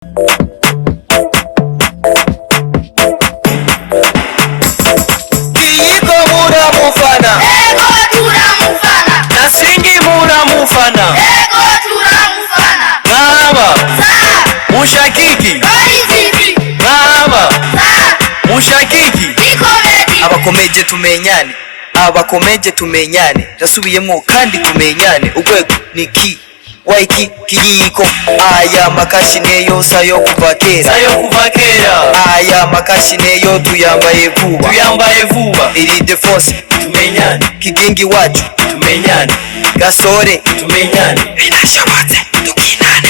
Kiyiko muramufana, ego turamufana. Nasingi muramufana, Ego turamufana. Ngaba Sa mushakiki, Oiziti. Ngaba Sa mushakiki. Nikomedi. Abakomeje tumenyane, abakomeje tumenyane, rasubiyemo kandi tumenyane. Urwego niki waiki kiyiko, aya makashine yo sayo kuva kera, aya makashine yo tuyambaye vuba, iri defense tumenyane, kigingi wacu tumenyane, gasore tumenyane, inashabatse tukinane.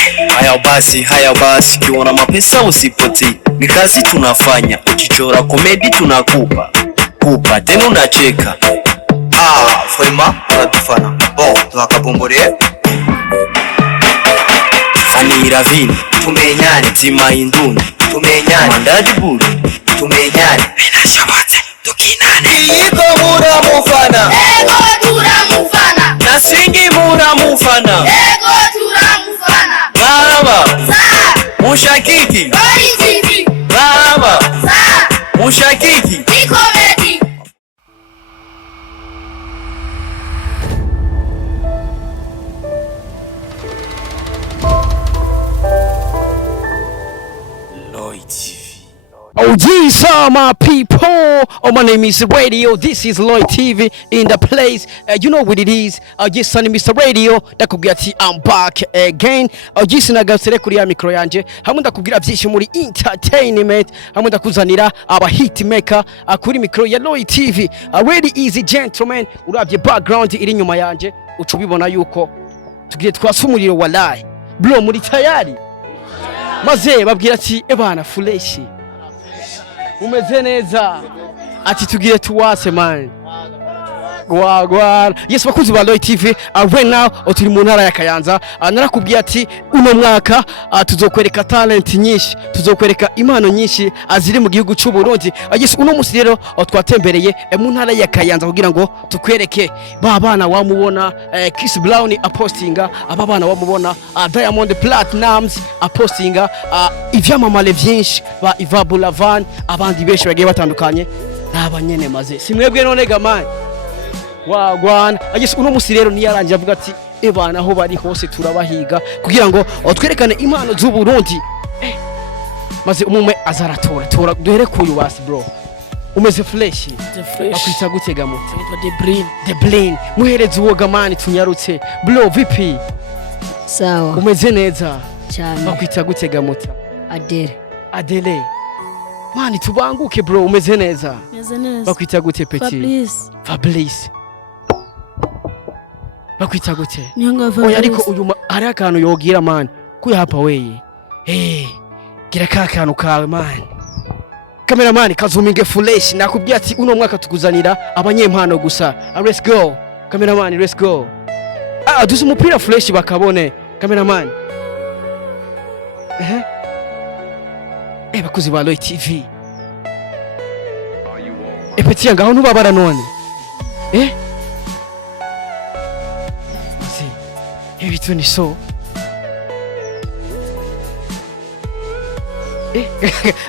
Haya basi, kiona mapesa usipoti, ni kazi tunafanya, ukichora komedi tunakupa tena unacheka. Frema unatufana tuhakabombore Fani Ravini tumenyane, Tima Induni tumenyane, Mandadi Buri tumenyane, inashabatse tukinane. Kiyiko muramufana, Ego turamufana. Nasingi muramufana, Ego turamufana. Ngaba Sa mushakiki, Oiziti. Ngaba Sa mushakiki. Nikomedi. Oh geez, my people. Oh, my name is Radio. This is Lloyd TV in the place. You know what it is. Yes, son, Mr. Radio. Ndakubwira ati I'm back again. Yes, nagasere kuri ya mikro yanje. Hamwe ndakubwira byinshi muri entertainment. Hamwe ndakuzanira aba hit maker kuri mikro ya Lloyd TV. Really easy gentlemen. Uravye background iri nyuma yanje, ucubibona yuko tugiye twasa umuriro wallahi. Bro, muri tayari? Maze babwira ati ebana fuleshi. Umeze neza ati tugiye tuwase man gwagwara. Yes, bakuzi ba Lloyd TV right now turi mu ntara ya Kayanza. Narakubwiye ati uno mwaka tuzokwereka talent nyinshi, tuzokwereka impano nyinshi aziri mu gihugu cy'u Burundi. Yes, uno musi rero twatembereye mu ntara ya Kayanza kugira ngo tukwereke ba bana wamubona ChrisBrown apostinga, aba bana wamubona Diamond Platnumz apostinga, ivyamamare vyinshi ba Iva Bulavan, abandi benshi bagiye batandukanye n'abanyene maze. Simwebwe none gamani wagwana. Yes, uno musi rero niyarangiye avuga ati ebana aho bari hose turabahiga kugira ngo twerekane impano z'u Burundi. Maze umumwe azaratora duhere kuyu basi bro. Umeze fresh. Bakwita gutega moto. The brain. Muhereze uwo gamani tunyarutse. Bro vipi? Sawa. Umeze neza Cyane. bakwita gutega moto. Adele. Mani tubanguke bro, umeze neza. Meze neza. Bakwita gute petit? Fabrice. Bakwita gute? Nyanga Fabrice. Oya ariko uyu ari akantu yogira man. Kuya hapa weye. Gira kantu kawe man. Cameraman kazuminge fuleshi, nakubwiye ati uno mwaka tukuzanira abanyempano gusa. Let's go. Cameraman, let's go. Duze umupira fuleshi bakabone. Cameraman. Bakuzi ba Lloyd TV. Petit ngaho ntubabara none. Masi. Ibitu ni so.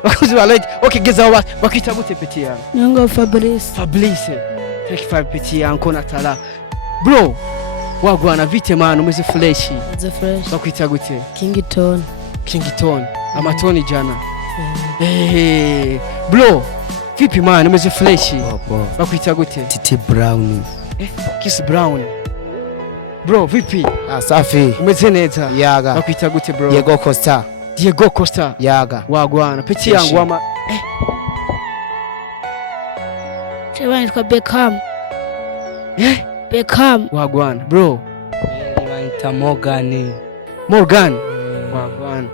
Bakuzi ba Lloyd. Okay, geza wa bakwita gute petit yangu? Nyanga Fabrice. 35 petit yangu natala. Bro, wagwana vite man, umeze fresh. Bakwita gute? Kington. Amatoni jana. Bro, vipi man, umeze fresh? Bakwita gute? Brown. ChrisBrown. Bro, vipi? Safi. Umeze neza? Yaga. Bakwita gute bro? Diego Costa. Yaga. Wagwana. Peti yangu ama Chebani kwa Beckham. Wagwana. Bro. Morgan. Wagwana.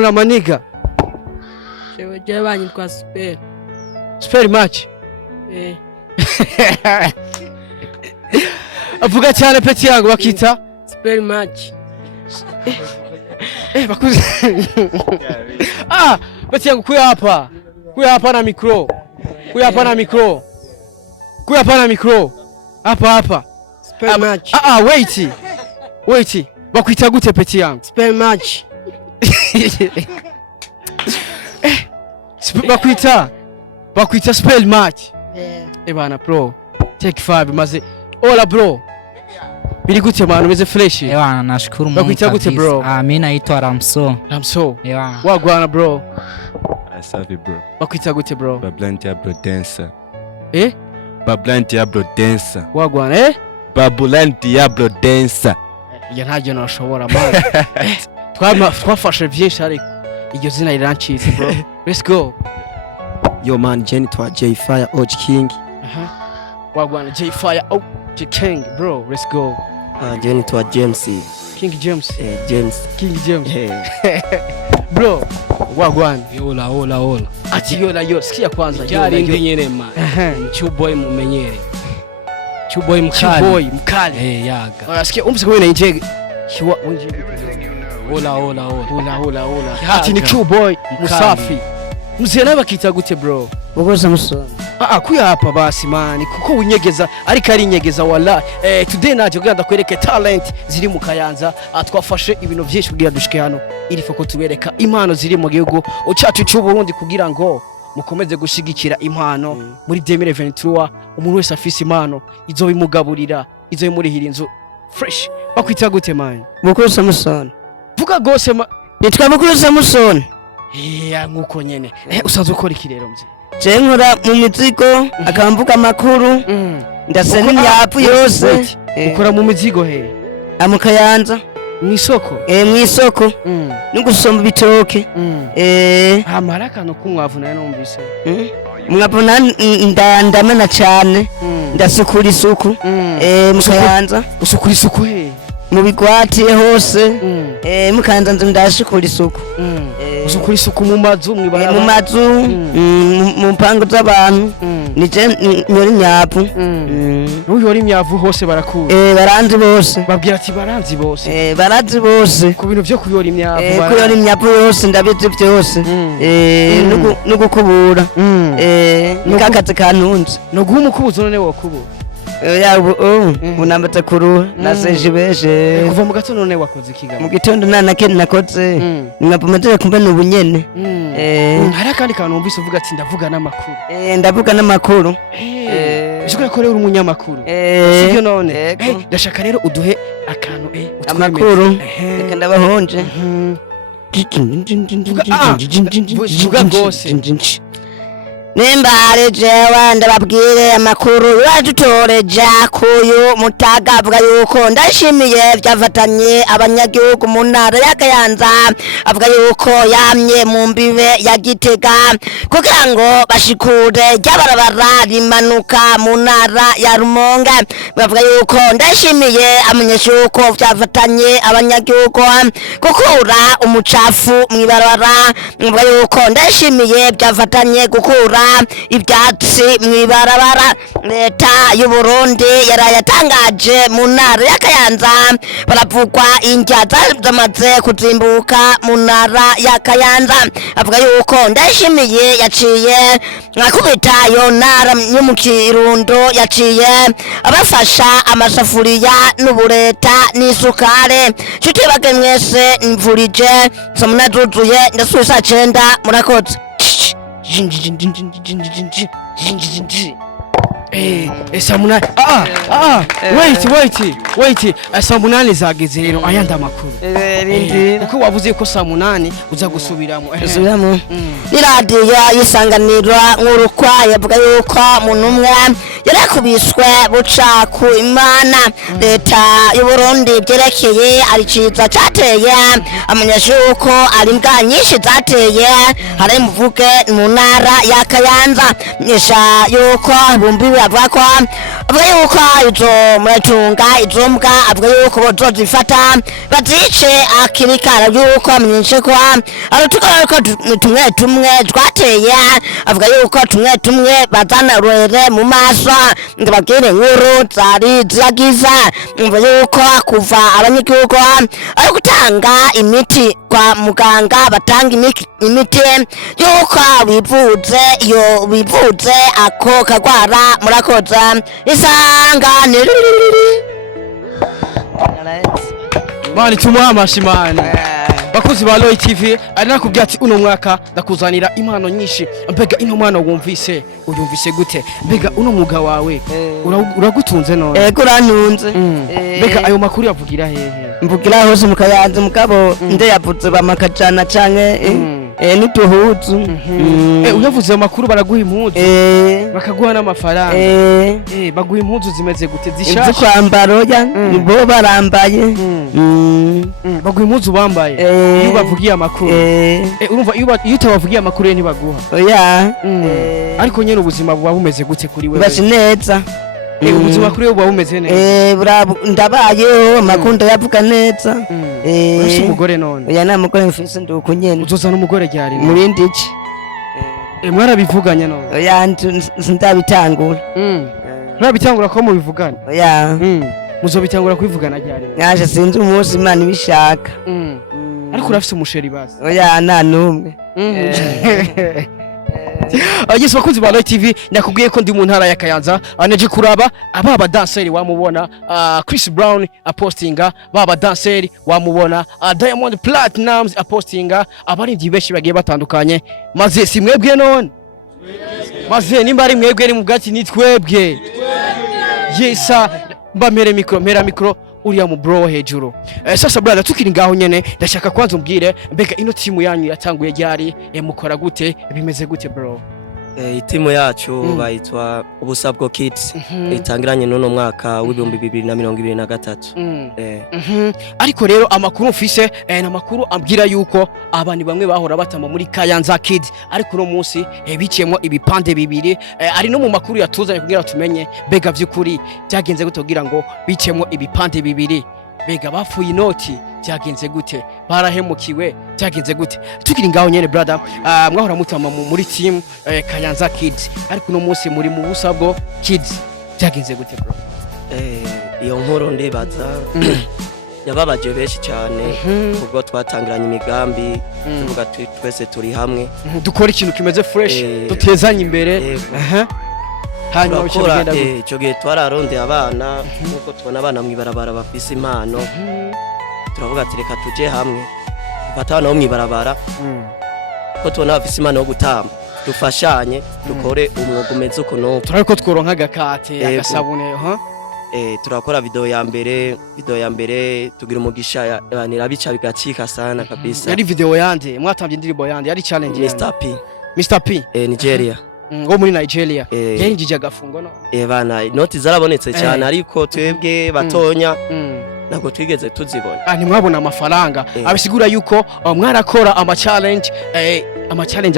Na maniga. Chebani kwa Spell match. Avuga cyane peti yangu bakita spell match. Bakuzi. Peti yangu kuya hapa na mikro. Hapa. Spell match. Wait. Bakwita gute peti yangu? Spell match. bakwita spell match. Bana bro take 5 maze ola bro biri gute manu meze fresh bana nashukuru Mungu bakwita gute bro mimi naitwa Ramso bana wagwana bro Asafi bro bakwita gute bro Bablan Diablo dancer Bablan Diablo dancer wagwana Bablan Diablo dancer ya ntajye nashobora man twafashe byinshi ariko iryo zina rirancitse bro let's go yo man Jenny twa J Fire OG King wagwana J Fire OG King bro let's go Jenny twa James King James King James bro wagwana ola ati yola sikia kwanza yari ndi nyene man chuboy mumenyere chuboy mkali yaga unasikia umsikia wewe inje hiwa unje ola ati ni chuboy musafi mzee nawe bakita gute bro Bukoza musoni kuya hapa basi man kuko unyegeza ariko ari nyegeza wala today naje kugira ndakwereke talent ziri mu Kayanza twafashe ibintu byinshi kugira dushike hano iri foko tubereka impano ziri mu gihugu cyacu cy'u Burundi kugira ngo mukomeze gushigikira impano muri 2023 umuntu wese afise impano izo bimugaburira izo bimurihira inzu fresh bakwita gute man Bukoza musoni vuga gose nitwa Bukoza musoni nkuko nyene usanzwe ukora iki rero mzee je nkora mu mizigo akamvuga amakuru ndase n'imyapu yose ukora mu mizigo he mu Kayanza mwisoko mwisoko n'ugusomba bitoke amaraka no kumwavu nayo numvise umwavu ndamena cyane ndasukura isuku mu Kayanza usukura isuku he mu bigwatiye hose mu Kayanza ndashukura isuku usukura isuku mu mazu mu mazu mu mpango z'abantu nije nyori nyapu n'uyori imyavu hose barakura baranzi bose babwira ati baranzi bose baranzi bose ku bintu byo kuyora imyavu kuyora imyavu yose ndabizi byose no gukubura nikakazi kantunze no guha umukubuzo none wakubura unambata kuruha nasejibeje kuva mu gatondo none wakoze ikiga mu gitondo nana nakoze ngapometse kumbe n'ubunyene hari akandi kantu numvise uvuga ati ndavuga n'amakuru ushobora ko rero uri umunyamakuru sibyo none ndashaka rero uduhe akantu amakuru reka ndabahonje vuga gose Nimbare jewe ndababwire amakuru yadutoreje kuyu mutaga avuga yuko ndashimiye byafatanye abanyagihugu mu ntara ya Kayanza avuga yuko yamye mu mbibe ya Gitega kugira ngo bashikure ryabarabara rimanuka mu ntara ya Rumonge bavuga yuko ndashimiye amenyesha yuko byafatanye abanyagihugu gukura umucafu mwibarabara bavuga yuko ndashimiye byafatanye gukura ibyatsi mwibarabara leta y'u Burundi yarayatangaje mu ntara ya Kayanza baravugwa injya zamaze kuzimbuka mu ntara ya Kayanza avuga yuko ndashimiye yaciye nkakubita yo ntara yo mu Kirundo yaciye abafasha amasafuriya n'ubureta n'isukare nshuti bage mwese mvurije samunazuzuye ndasubiza 9 murakoze Samunani wait samunani zageze rero ayanda makuru uko wavuze ko samunani uza gusubiramo iradiyo yisanganirwa nk'urukwa yavuga yuko umuntu umwe yarakubiswe buca ku Imana leta y'u Burundi byerekeye ari ciza cyateye amenyesha yuko ari imbwa nyinshi zateye hari muvuge mu ntara ya Kayanza nyesha yuko bumbiwe avuga ko yuko izo muratunga izo mbwa avuga yuko bazozifata bazice akirikara yuko amenyesha ko arutukara ko tumwe twateye avuga yuko tumwe bazana rwere mu maso ndabagire nkuru zari zagiza umva yuko kuva abanyagihugu ari gutanga imiti kwa muganga batanga imiti yuko bivuze ako kagwara murakoza isanganiro mani tumuha amashimani bakozi ba Loy TV ari nakubwira ati uno mwaka ndakuzanira impano nyinshi. Mbega ino mpano uyumvise gute? Mbega uno mwuga wawe uragutunze none? Ego urantunze. Mbega ayo makuru yavugira hehe? Mvugira hose mukayanze mugabo nde yavuze bamakajana canke n'utuhuzu. Uyavuze amakuru baraguha impuzu bakaguha n'amafaranga. Baguha impuzu zimeze gute? Zishasha kwambaro ya nibo barambaye. Baguha impuzu bambaye iyo bavugiye amakuru. Urumva iyo utabavugiye amakuru ntibaguha. Oya. Ariko nyene ubuzima buba bumeze gute kuri wewe? Basi neza. Ubuzima kuri wewe buba bumeze neza. Ndabayeho makunda yavuga neza. Ese umugore none? Oya na mugore mfise nduko nyene. Uzozana umugore ryari? Murindi iki? Mwarabivuganye none? Oya ndabitangura. Murabitangura ko mubivugana? Oya. Muzobitangura kwivugana ryari? Yaje sinzi umunsi Imana ibishaka. Ariko urafise umusheri basi? Oya nta numwe. Yes, bakunzi ba Loy TV nakubwiye ko ndi mu ntara ya Kayanza aneje kuraba ababa danseri wamubona ChrisBrown apostinga baba danseri wamubona Diamond Platnumz apostinga abarindi beshi bagiye batandukanye maze si mwebwe none maze nimba ari mwebwe ni mubwati ni twebwe yesa mbamere mikro uriya mu bro hejuru. Sasa brother tukiri ngaho nyene ndashaka kwanza umbwire mbega ino timu yanyu yatanguye ryari mukora gute bimeze gute bro? Timu yacu bayitwa UBUSABWO KIDS itangiranye n'uno mwaka w'2023. Ariko rero amakuru mfise namakuru ambwira yuko abani bamwe bahora batama muri Kayanza Kids ariko no munsi biciyemo ibipande bibiri ari no mu makuru yatuzanye kugira tumenye mbega vy'ukuri byagenze gute kugira ngo biciyemo ibipande bibiri. Bega bafuye inoti byagenze gute? Barahemukiwe byagenze gute? Tukiri ngaho nyene brother mwahora mutama muri team Kayanza Kids ariko no munsi muri mu UBUSABWO Kids byagenze gute bro? Iyo nkuru ndibaza yababaje benshi cyane ubwo twatangiranye imigambi tuvuga twese turi hamwe dukora ikintu kimeze fresh dutezanye imbere. Hanyuma bigenda gute? Ico gihe twararondeye abana nkuko tubona abana mwibarabara bafise impano turavuga ati reka tuje hamwe batana bo mwibarabara ko tubona bafise impano yo gutamba dufashanye dukore umwuga umeze uko no turariko tworonka agakate agasabune turakora video ya mbere tugira umugisha nirabica bigacika sana kabisa. Yari video yande mwatambye indirimbo yande yari challenge Mr P Nigeria ngo muri Nigeria yarinjije agafungo no bana inoti zarabonetse cyane ariko twebwe batonya nako twigeze tuzibona. Ntimwabona amafaranga abisigura yuko mwarakora ama challenge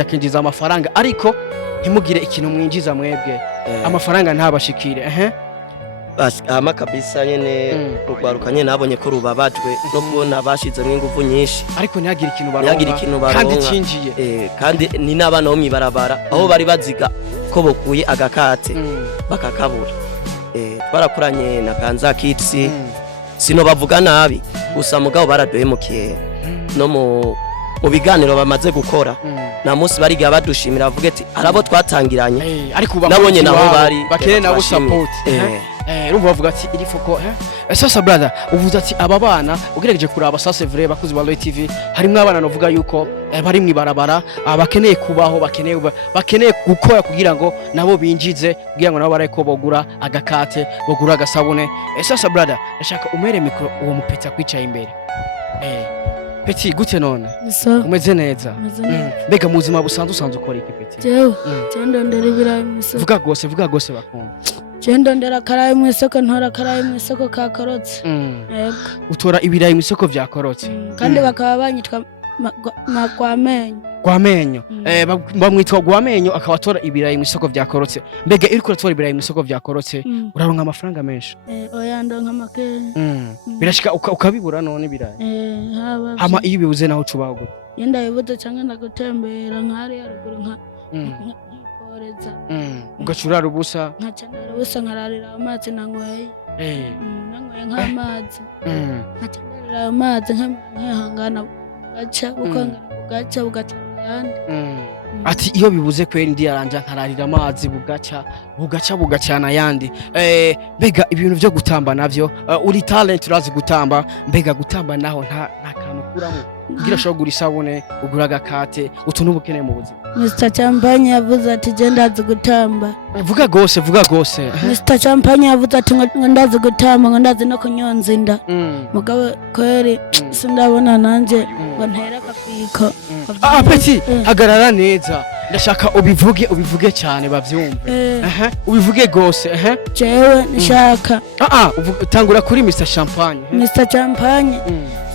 akinjiza amafaranga ariko ntimugire ikintu mwinjiza mwebwe amafaranga ntabashikire. Ama kabisa nyene rugwarukanye nabonye ko rubabajwe no kubona bashizemo ingufu nyinshi ariko ntiyagira ikintu baronka kandi cinjiye kandi ni nabana bo mwibarabara aho bari baziga ko bokuye agakate bakakabura. Twarakuranye na Kayanza Kids sino bavuga nabi gusa mugabo baraduhemukiye no mu biganiro bamaze gukora na munsi bariga badushimira avuga ati arabo twatangiranye ariko nabonye nabo bari bakene nabo support rumva bavuga ati iri foko sasa brother uvuze ati aba bana ugerageje kuraba sasa vrai bakuzi ba Loy TV harimo abana novuga yuko bari mwibarabara abakeneye kubaho bakeneye gukora kugira ngo nabo binjize kugira ngo nabo bareko bogura agakate bogura agasabune. Sasa brother ndashaka umere mikro uwo mupeta kwicaye imbere. Peti gute none? Umeze neza? Mbega muzima busanzwe ukora iki Peti? Jewe ndondera ibirayi mu isoko. Vuga gose bakunda. Ndondera karaye mu isoko ntora karaye mu isoko kakorotse. Yego. Utora ibirayi mu isoko vyakorotse. Kandi bakaba banyitwa Gwamenyo. Bamwitwa Gwamenyo akabatora ibirayi mu isoko vyakorotse. Mbega iriko uratora ibirayi mu isoko vyakorotse uraronka amafaranga menshi? Oya ndonka make. Birashika ukabibura none ibirayi. Hama iyo bibuze naho cubaho gute? Yenda bibuze cyangwa ndagutembera nkari yaruguru nka poreza. Ugacurara ubusa? Nkacandara ubusa nkararira amazi nanyweye. Nanyweye nk'amazi. Nkacandara amazi nkihangana gacha ukongera ugacha yandi. ati iyo bibuze kwera ndi yaranja nkararira amazi bugacana yandi. Mbega ibintu byo gutamba navyo uri talent urazi gutamba, mbega gutamba naho nta kantu kuramo kugira ushobora kugura isabune ugura agakate utuntu ubukeneye mu buzima. Mr. Champagne yavuze ati je ndazi gutamba. Vuga gose Mr. Champagne yavuze ati ngo ndazi gutamba, ngo ndazi no kunyonza inda. Mugabo kweri sindabona nanje ngo ntera kafiko. Peti hagarara neza, ndashaka ubivuge cyane bavyumve. Ubivuge gose. Jewe nshaka tangura kuri Mr. Champagne. Mr. Champagne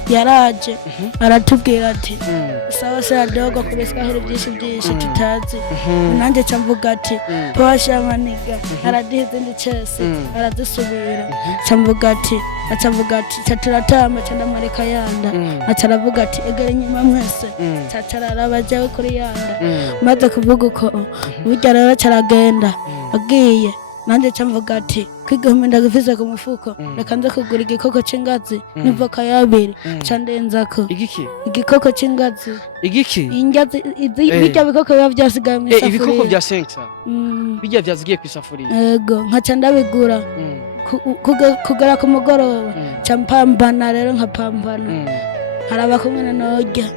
yaraje aratubwira ati sawa sawa dogo kubesikaho byinshi tutazi. Nanjye camvuga ati posha maniga aradize ndi cyese aradusubira camvuga ati caturatama candamureka yanda ataravuga ati egere nyuma mwese cacararabaje kuri yanda maze kuvuga uko burya rero caragenda agiye. Nanjye camvuga ati kwigahuma ndagifise ku mufuko reka nze kugura igikoko c'ingazi n'ivoka yabiri candenzako igikoko c'ingazi ingazi bijya bikoko biba vyasigaye mu isafuriya ibikoko vya 5 bijya vyazigiye ku isafuriya yego nkaca ndabigura kugera ku mugoroba campambana rero nkapambana haraba kumwe na norya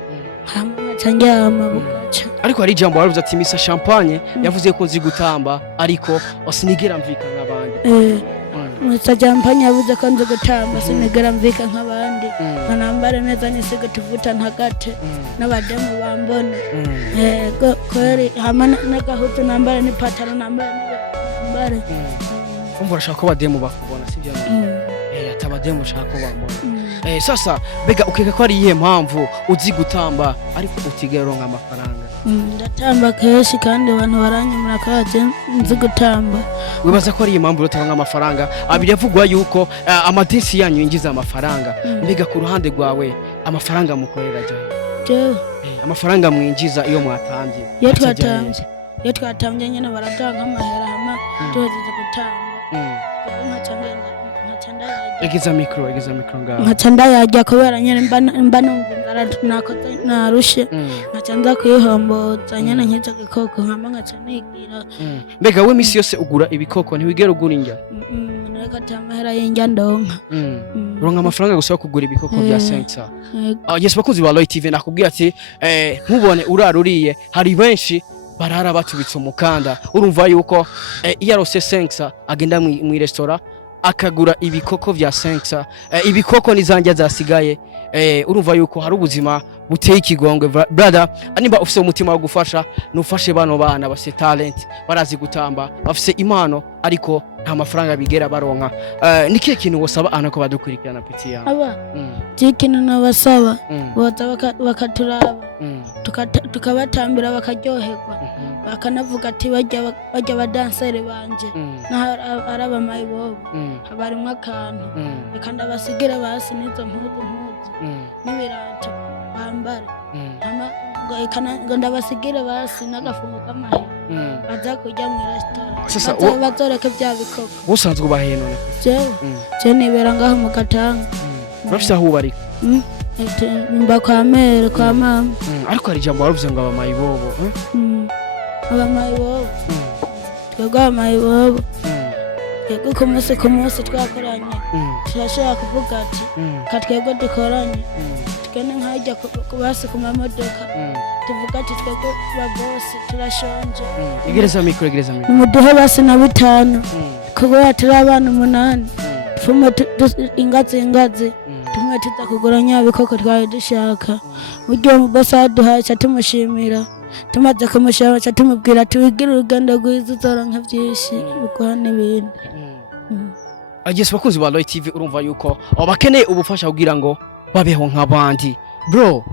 ndyama bugaca. Ariko hari ijambo waravuze ati Mr. Champagne yavuze ko nzi gutamba ariko sinigera mvika nk'abandi. Mr. Champagne yavuze ko nzi gutamba sinigera mvika nk'abandi, nambare neza nisiga tuvuta ntagate n'abademu bambone. Kweri hama n'agahutu nambare n'ipataro nambare. Umva urashaka ko abademu bakubona sivyo? Atabademu ushaka ko bambona. Sasa bega ukeka ko ari iyihe mpamvu uzi gutamba ariko utigera uronka amafaranga? Ndatamba kenshi kandi abantu baranyemera ko nzi gutamba. Wibaza ko ari iyihe mpamvu utaronka amafaranga? Biravugwa yuko amadisi yanyu yinjiza amafaranga, mbega ku ruhande rwawe amafaranga mukorera jahe? Amafaranga mwinjiza iyo mwatambye? Iyo twatambye nyene baratanga amahera hama tuhejeje gutamba. Egeza mikro ngaho. Nkaca ndayarya kubera nyene mba numva nakoze narushe nkaca nza kwihomboza nyene nk'icyo gikoko nkama nkaca nigira. Mbega we misi yose ugura ibikoko ntiwigera ugura indya? Reka tamahera y'indya ndonka. Uronka amafaranga gusa yo kugura ibikoko vya 5. Yes bakunzi ba Loy TV nakubwiye ati nkubone uraruriye hari benshi barara batubitse umukanda, urumva yuko iyo arose 5 agenda mu restaurant akagura ibikoko vya 5. Ibikoko nizanjya zasigaye. Urumva yuko hari ubuzima buteye ikigongwe brother. Animba ufise umutima wo gufasha nufashe bano bana bafise talent barazi gutamba bafise impano ariko nta mafaranga bigera baronka. Nikiye kintu wosaba anako badukurikirana peti yawe? Aba ikintu nabasaba boza bakaturaba tukabatambira bakaryoherwa bakanavuga ati bajya badansere banje araba mayibobo habarimwe akantu reka ndabasigira basi n'izo mpuzu n'ibirato bambara ngo ndabasigira basi n'agafungo k'amahera baza kurya mu restaurant bazoreke bya bikoko. Usanzwe ubaheye none? Je nibera ngaho mu Gatanga. Urafise aho ubarika? Mba kwa mere kwa mama. Ariko hari ijambo waravuze ngo abamayibobo. Abamayibobo twebwe abamayibobo yego ku munsi twakoranye turashobora kuvuga ati katwebwe dukoranye tugende nkajya kubasi ku mamodoka tuvuga ati twebwe babosi turashonje. Igereza mikro muduhe basi na 5 kuko turi abana 8 fume ingazi tumwe tuza kugura nyabikoko twari dushaka. Buryo bosi aduhaye tumushimira tumaze kumushaba tumubwira tuwigira urugendo rwiza uzoronka byinshi bikuha n'ibindi. Yes bakunzi ba Loy TV urumva yuko abakeneye ubufasha kugira ngo babeho nk'abandi. Bro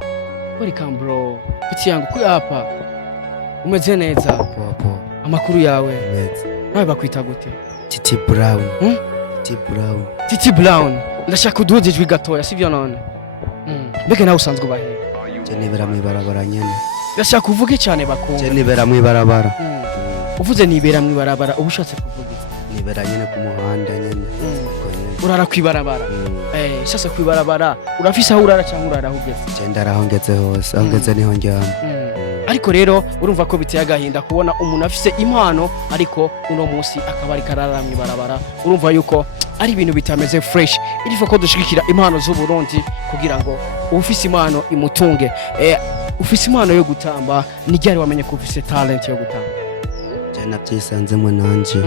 welcome bro piti yangu kuyapa umeze neza? Popo. Amakuru yawe? Neza. Nawe bakwita gute? Titi Brown. Ndashaka uduze ijwi gatoya sivyo none? Mbega nawe usanzwe ubahe? Je nibera mu ibarabara nyene. Ndashaka uvuge cyane bakumva. Je nibera mu ibarabara. Uvuze nibera mu ibarabara ubushatse kuvuga? Nibera nyene ku muhanda nyene. Urara kwibarabara? Sasa kwibarabara urafise aho urara cyangwa urara hugeze? Je ndara aho ngeze hose, aho ngeze niho njyama. ariko rero urumva ko biteye agahinda kubona umuntu afise impano ariko uno munsi akaba ari kararamwe barabara urumva yuko ari ibintu bitameze fresh irifa ko dushigikira impano z'u Burundi kugira ngo ufise impano imutunge ufise impano yo gutamba ni ryari wamenye ko ufise talent yo gutamba Jana byisanzemo nanje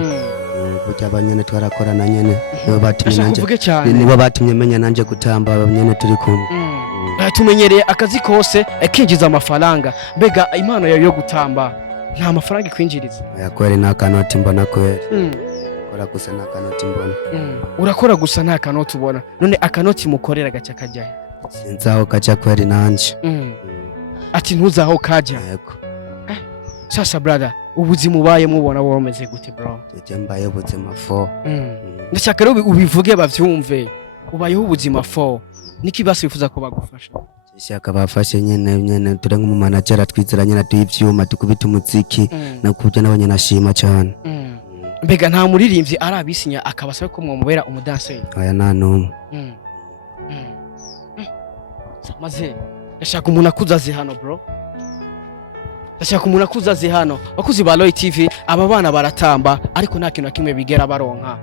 burya abanyene twarakorana nyene nibo batumye nanje nibo batumye menya nanje gutamba abanyene turi kumwe tumenyereye akazi kose kinjiza amafaranga mbega impano yayo yo gutamba nta mafaranga ikwinjiriza yakwere nakanoti mbona kwere kora gusa nakanoti mbona urakora gusa nta kanoti ubona none akanoti mukorera gacha kajya sinzaho kaja kwere nanje ati ntuzaho kajya yego sasa brother ubuzima ubaye mubona wowe umeze gute bro je mbaye ubuzima fo ndashaka rero ubivuge bavyumve ubayeho ubuzima fo niki basi wifuza ko bagufasha shaka bafashe nyene turi nko mu manager atwizeranye na ivyuma tukubita umuziki nakubye nabonye nashima cyane mbega nta muririmbyi arabisinya akabasaba ko mwomubera umudanseri aya nta numwe maze ndashaka umuntu akuzaze hano bro ndashaka umuntu akuzaze hano bakuzi ba Loy TV aba bana baratamba ariko nta kintu na kimwe bigera baronka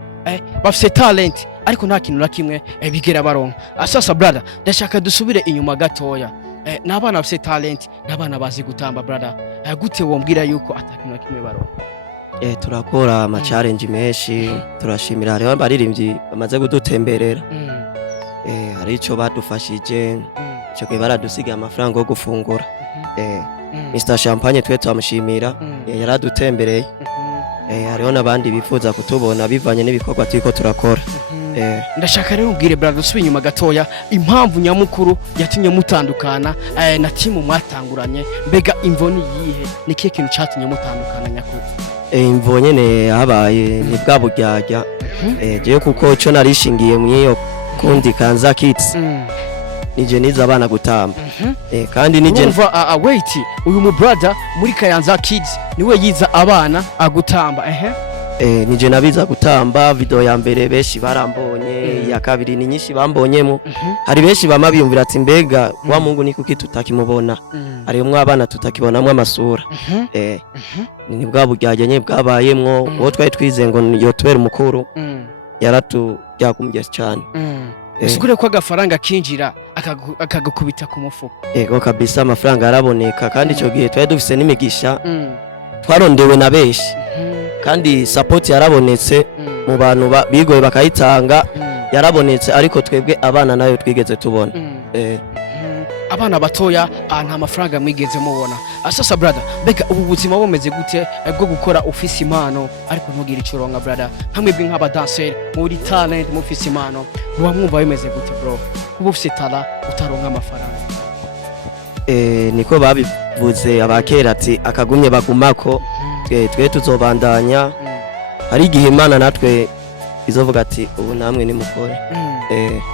bafise talent ariko nta kintu na kimwe bigera baronka asasa brother ndashaka dusubire inyuma gatoya nabana bafise talent nabana bazi gutamba brother gute wombwira yuko atakintu na kimwe baronka turakora ama challenge menshi turashimira rero baririmbyi bamaze kudutemberera hari ico badufashije cyo ke baradusiga amafaranga yo gufungura Mr Champagne twe twamushimira yaradutembereye hariho nabandi bifuza kutubona bivanye n'ibikorwa turiko turakora ndashaka rero ubwire brother usubira inyuma gatoya impamvu nyamukuru yatumye mutandukana na timu mwatanguranye mbega imvoni yihe ni kihe kintu cyatumye mutandukana nyakuri imvo nyene habaye ni bwa buryarya je kuko cyo narishingiye mwiyo kundi kanza kids nije niza abana gutamba kandi nije wait uyu mu brother muri Kayanza Kids niwe yiza abana agutamba nije nabiza gutamba video ya mbere beshi barambonye ya kabiri ni nyinshi bambonyemo hari beshi bamabiyumvira ati mbega wa Mungu ni kuki tutakimubona ari umwe abana tutakibonamwe amasura ni bwa buryajye bwabayemwo wo twari twize ngo yotubera umukuru yaratu byakumbye cyane Usigure ko agafaranga kinjira akagukubita ku mufuko. Ego kabisa amafaranga yaraboneka kandi ico gihe twari dufise n'imigisha. Twarondewe na beshi. Kandi support yarabonetse mu bantu bigoye bakayitanga yarabonetse ariko twebwe abana nayo twigeze tubona. Abana batoya nta mafaranga mwigeze mubona. Asasa brother, bega ubu buzima bumeze gute bwo gukora office impano ariko ntugira icuronga brother. Nkamwebwe nk'aba dancer muri talent mu office impano. Muba mwumva bimeze gute bro? Kuba ufite tala utaronka amafaranga. Niko babivuze abakera ati akagumye bagumako twe tuzobandanya. Hari igihe Imana natwe izovuga ati ubu namwe ni mukore.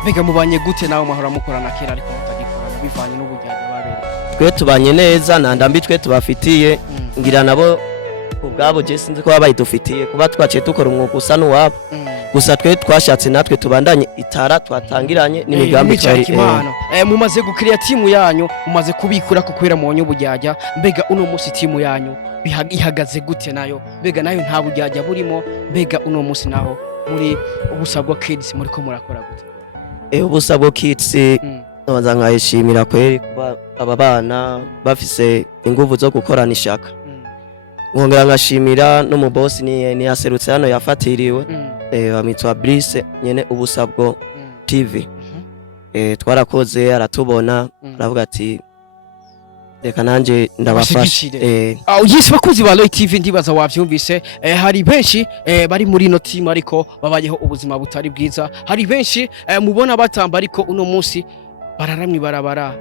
Bega mubanye gute nawe mahora mukorana kera ariko mutagikorana bivanye n'ubujyanye babere. Twe tubanye neza nandambi twe tubafitiye ngira nabo ubwabo je sinzi ko babayidufitiye kuba twaciye dukora umwuga usa n'uwabo. Gusa twe twashatse natwe tubandanye itara twatangiranye n'imigambi cyari mumaze gukiriya timu yanyu mumaze kubikura ko kwera mu nyubujyajya mbega uno musi timu yanyu ihagaze gute nayo mbega nayo nta bujyajya burimo mbega uno musi naho muri UBUSABWO Kids muri ko murakora gute UBUSABWO Kids nabanza nkayishimira kweri kuba aba bana bafise inguvu zo gukorana ishaka nkongera nkashimira no mu boss ni yaserutse hano yafatiriwe bamitwa Brice nyene UBUSABWO TV twarakoze aratubona aravuga ati reka nanje ndabafasha yisi bakuzi ba Loy TV ndibaza wavyumvise hari benshi bari muri no team ariko babayeho ubuzima butari bwiza hari benshi mubona batamba ariko uno munsi bararamwe barabara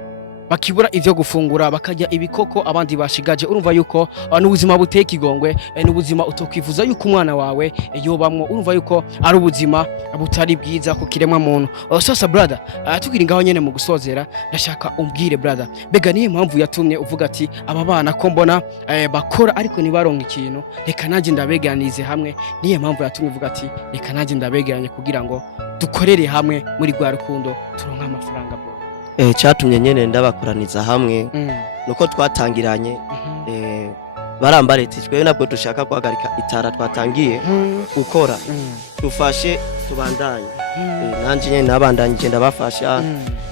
bakibura ivyo gufungura bakajya ibikoko abandi bashigaje urumva yuko n'ubuzima buteye kigongwe n'ubuzima utokwifuza yuko umwana wawe yobamwo urumva yuko ari ubuzima butari bwiza ku kiremwa muntu sasa brother tugira ngaho nyene mu gusozera ndashaka umbwire brother bega niye mpamvu yatumye uvuga ati aba bana ko mbona bakora ariko nibaronka ikintu reka naje ndabeganize hamwe niye mpamvu yatumye uvuga ati reka naje ndabegeranye kugira ngo dukorere hamwe muri gwa rukundo turonka amafaranga bro Cyatumye nyene ndabakoraniza hamwe nuko twatangiranye barambaretse twe nabwo dushaka guhagarika itara twatangiye gukora dufashe tubandanye nanje nyene nabandanye ndabafasha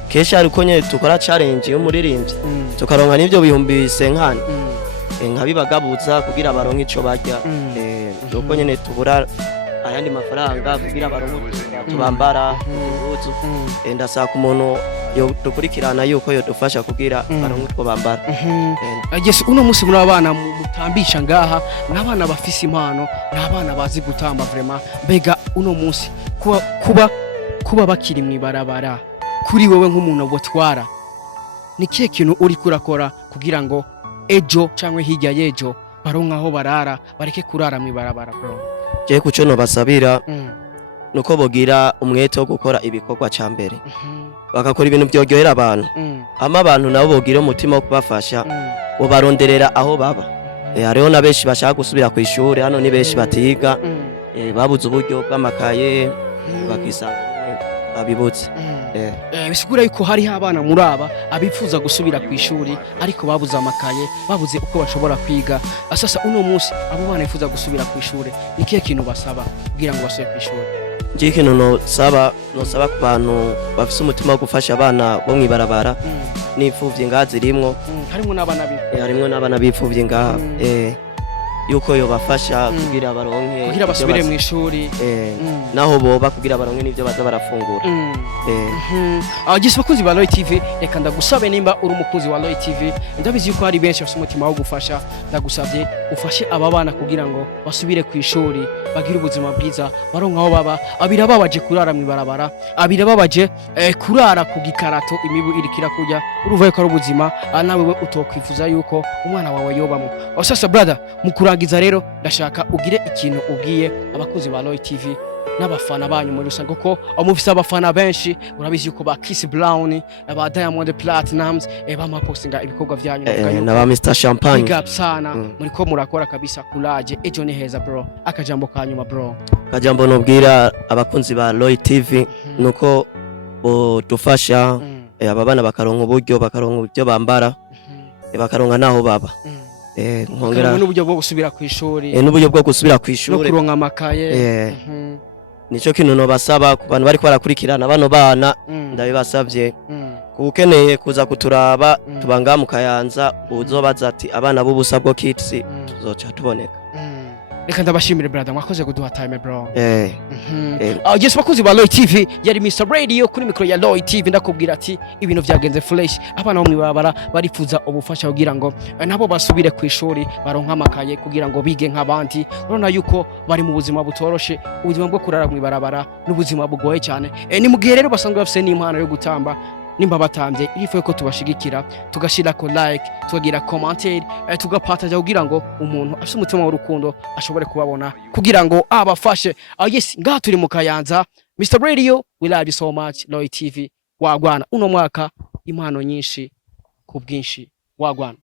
kesha ariko nyene tukora challenge yo muririmbyi tukaronka nivyo bihumbi 50 nkabibagabuza kugira baronke ico barya nuko nyene tubura ayandi mafaranga kugira baronke tubambara ubuzu ndasaka umuntu yo dukurikirana yuko yo dufasha kugira baronke utwo bambara Yes, uno musi muri abana mutambisha ngaha n'abana bafise impano n'abana bazi gutamba vraiment mbega uno musi kuba bakiri mwibarabara kuri wewe nk'umuntu ubotwara ni kihe kintu uri kurakora kugira ngo ejo cyangwa hirya yejo baronka aho barara bareke kurara mwibarabara bro? Je kuco no basabira nuko bogira umwete wo gukora ibikorwa ca mbere bakakora ibintu byoryohera abantu ama abantu nabo bogira umutima wo kubafasha bo baronderera aho baba hariho na benshi bashaka gusubira ku ishuri hano ni benshi batiga babuze uburyo bw'amakaye bakisanga babibutse bisigura yuko hari abana muri aba abifuza gusubira ku ishuri ariko babuze amakaye babuze uko bashobora kwiga asasa uno munsi abo bana bifuza gusubira ku ishuri ni kihe kintu basaba kugira ngo basubire ku ishuri? Je kintu no saba ku bantu bafise umutima wo gufasha abana bo mwibarabara nipfuvye ngazi rimwo harimo n'abana bipfuvye ngaha yuko yo bafasha kugira baronke basubire mu ishuri naho boba kugira baronke nivyo baza barafungura Gisi bakunzi ba Loy TV reka ndagusabe nimba uri umukunzi wa Loy TV ndabizi yuko hari benshi bafite umutima wo gufasha ndagusabye ufashe aba bana kugira ngo basubire ku ishuri bagire ubuzima bwiza baronka aho baba abirababaje kurara mwibarabara abirababaje kurara ku gikarato imibu irikira kujya uruvaye ko ari ubuzima nawe we utokwifuza yuko umwana wawe yobamo sasa brother mukurangiza rero ndashaka ugire ikintu ubwiye abakunzi ba Loy TV n'abafana banyu muri rusange kuko amufise abafana benshi urabizi yuko ba ChrisBrown aba Diamond Platinums bamapostinga ibikorwa vyanyu na ba Mr Champagne big up sana muri ko murakora kabisa courage ejo ni heza bro akajambo kanyuma bro kajambo nobwira abakunzi ba Loy TV nuko dufasha aba bana bakaronka uburyo bakaronka ibyo bambara bakaronka naho baba nkongera n'uburyo bwo gusubira ku ishuri n'uburyo bwo gusubira ku ishuri no kuronka amakaye nico kintu no basaba ku bantu bari kwarakurikirana bano bana ndabibasavye kukeneye kuza kuturaba tubanga mu Kayanza uzobaza ati abana b'UBUSABWO KIDS tuzoca tuboneka reka ndabashimire brother mwakoze kuduha time bro Yes bakunzi ba Loy TV yari Mr Radio kuri micro ya Loy TV ndakubwira ati ibintu vyagenze fresh abana bo mwibabara barifuza ubufasha kugira ngo nabo basubire ku ishuri baronka amakaye kugira ngo bige nk'abandi urona yuko bari mu buzima butoroshe ubuzima bwo kurara mwibarabara n'ubuzima bugoye cyane ni mugihe rero basanzwe bafise n'impano yo gutamba nimba batambye ifu ko tubashigikira tugashira ko like tugira commentaire tugapartage kugira ngo umuntu afite umutima w'urukundo ashobore kubabona kugira ngo abafashe yes ngaha turi mu Kayanza Mr Radio we love you so much Loy TV wagwana uno mwaka impano nyinshi ku bwinshi wagwana